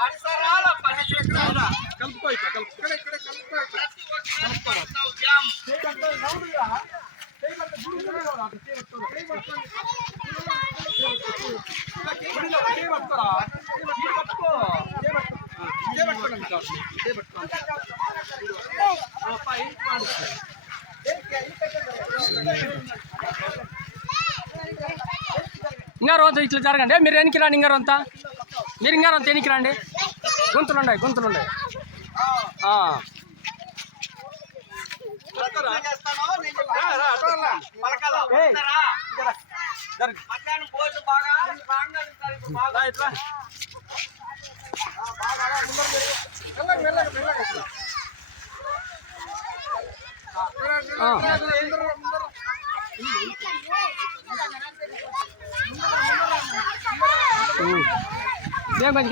పరిసరాల పరిశుభ్రత ఇంగారు వంత ఇట్లా జరగండి. మీరు వెనక్కి రండి. ఇంగారు వంత మీరు ఇంగారు వంత వెనక్కి రండి. గుంతలుండాయి. కొంచెం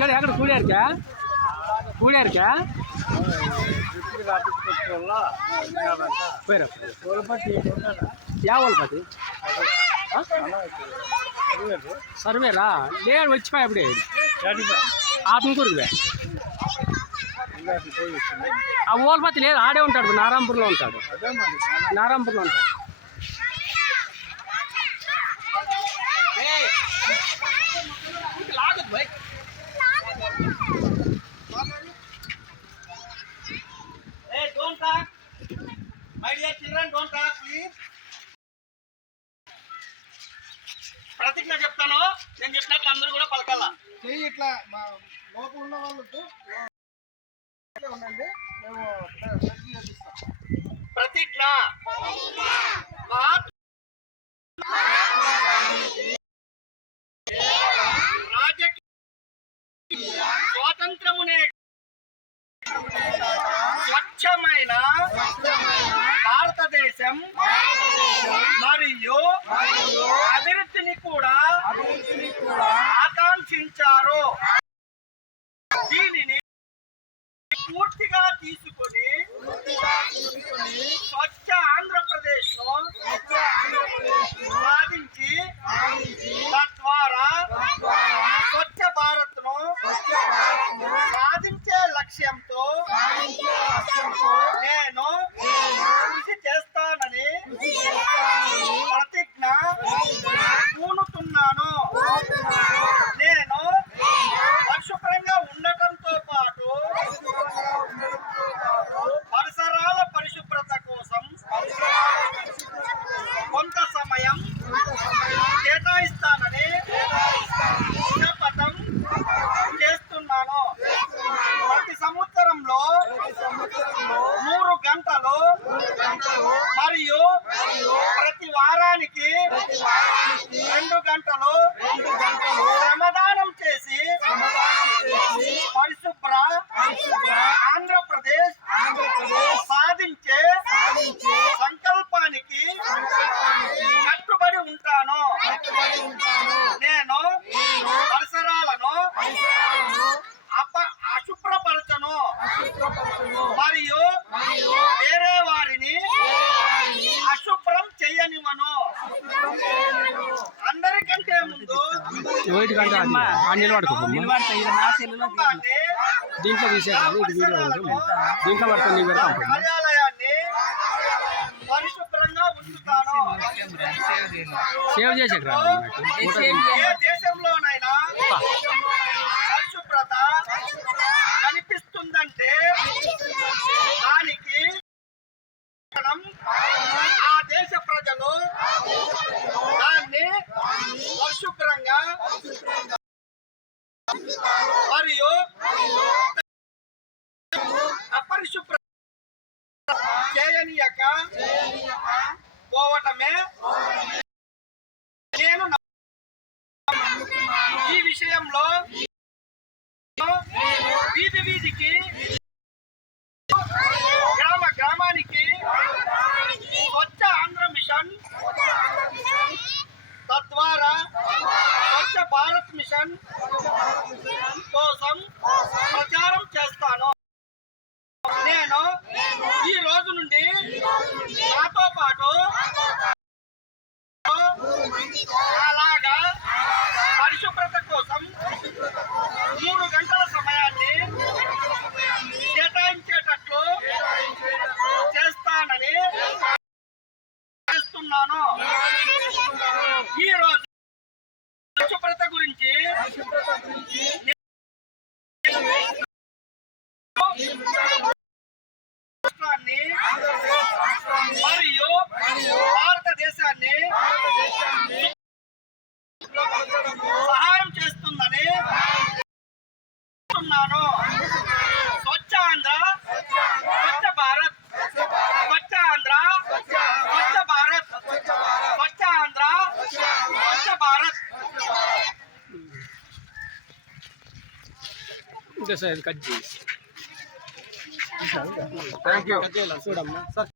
కಡೆ ఎక్కడ కూడారుకా యా వాళ్ళపతి సర్వేరా లేదు వచ్చిపోయి అప్పుడే ఆత్మకూరువే ఆ ఓల్పతి లేదు ఆడే ఉంటాడు. నారాంపూర్లో ఉంటాడు. ప్రతిజ్ఞ చెప్తాను. నేను చెప్పినట్లు అందరూ కూడా పలకాల. ఇట్లా లోపల ఉన్న వాళ్ళకు ఉండండి. మేము ప్రతిజ్ఞ స్వాతంత్రమునే స్వచ్ఛమైన భారతదేశం మరియు అభివృద్ధిని కూడా ఆకాంక్షించారు. దీనిని పూర్తిగా తీసుకొని స్వచ్ఛ ఆంధ్రప్రదేశ్ ను సాధించి తద్వారా స్వచ్ఛ భారత్ ను సాధించే లక్ష్యంతో నేను కృషి చేస్తానని ప్రతిజ్ఞ పూనుతున్నాను. నేను పరిశుభ్రంగా ఉండటంతో పాటు పరిసరాల పరిశుభ్రత కోసం కొంత సమయం కేటాయిస్తానని శపథం చేస్తున్నాను. ప్రతి సంవత్సరంలో 3 గంటలు మరియు ప్రతి వారానికి 2 గంటలు శ్రమదానం చేసి పరిశుభ్ర ఆంధ్రప్రదేశ్ సాధించే సంకల్పానికి కట్టుబడి ఉంటాను. నేను పరిసరాలను అశుభ్రపరచను మరియు వేరే వారిని అశుభ్రం చేయనివ్వను. అందరికంటే ముందు దీంట్లో కార్యాలయాన్ని పరిశుభ్రంగా ఉంచుతాను. సేవ్ చేసాక ఏ దేశంలోనైనా పరిశుభ్రత కనిపిస్తుందంటే దానికి ఆ దేశ ప్రజలు దాన్ని పరిశుభ్రంగా మరియు అపరిశుభ్ర చేయనీయక పోవటమే నేను ఈ విషయంలో వీధి వీధికి గ్రామానికి స్వచ్ఛ ఆంధ్ర మిషన్ తద్వారా స్వచ్ఛ భారత్ మిషన్ కోసం ప్రచారం చేస్తాను. నేను ఈ రోజు నుండి నాతో పాటు అలాగా పరిశుభ్రత కోసం రాష్ట్రాన్ని మరియు భారతదేశాన్ని సహాయం చేస్తుందని చెప్తున్నాను. స్వచ్ఛ ఆంధ్ర, స్వచ్ఛ భారత్, స్వచ్ఛ ఆంధ్ర, స్వచ్ఛ భారత్, స్వచ్ఛ ఆంధ్ర, స్వచ్ఛ భారత్. ఇంకా సార్ కట్ చేసి థ్యాంక్ యూ చూడమ్మా సార్.